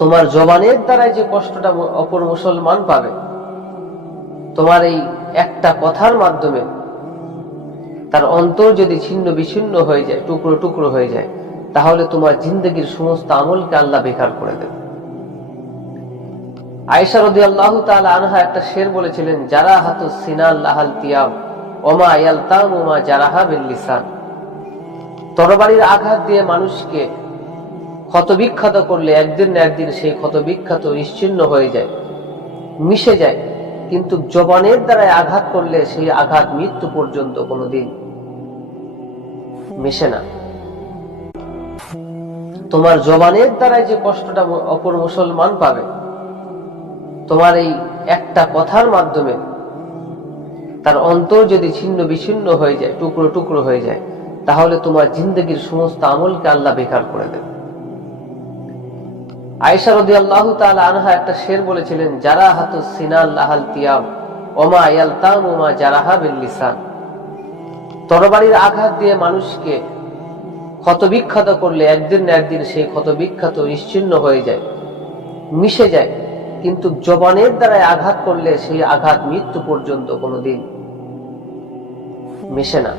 তোমার জবানের দ্বারাই যে কষ্টটা অপর মুসলমান পাবে, তোমার এই একটা কথার মাধ্যমে তার অন্তর যদি ছিন্ন বিচ্ছিন্ন হয়ে যায়, টুকরো টুকরো হয়ে যায়, তাহলে তোমার জিন্দগির সমস্ত আমলকে আল্লাহ বেকার করে দেবে। আয়েশা রাদিয়াল্লাহু তাআলা আনহা একটা শের বলেছিলেন, জারাহাতুস সিনাল লাহালতিয়াব ওমা ইয়ালতামু মা জারাহা বিল লিসান। তরবারির আঘাত দিয়ে মানুষকে ক্ষতবিক্ষত করলে একদিন না একদিন সেই ক্ষতবিক্ষত নিশ্চিহ্ন হয়ে যায়, মিশে যায়, কিন্তু জবানের দ্বারা আঘাত করলে সেই আঘাত মৃত্যু পর্যন্ত কোনোদিন মিশে না। তোমার জবানের দ্বারাই যে কষ্টটা অপর মুসলমান পাবে, তোমার এই একটা কথার মাধ্যমে তার অন্তর যদি ছিন্ন বিচ্ছিন্ন হয়ে যায়, টুকরো টুকরো হয়ে যায়, তাহলে তোমার জিন্দগির সমস্ত আমলকে আল্লাহ বেকার করে দেবে। আয়েশা রাদিয়াল্লাহু তাআলা আনহা একটা শের বলেছিলেন, জারাহাতুস সিনাল লাহালতিয়াব ওমা ইয়ালতামু মা জারাহা বিল লিসান। তরবারির আঘাত দিয়ে মানুষকে ক্ষতবিক্ষত করলে একদিন না একদিন সেই ক্ষতবিক্ষত নিশ্চিহ্ন হয়ে যায়, মিশে যায়, কিন্তু জবানের দ্বারাই আঘাত করলে সেই আঘাত মৃত্যু পর্যন্ত কোনোদিন মিশে না।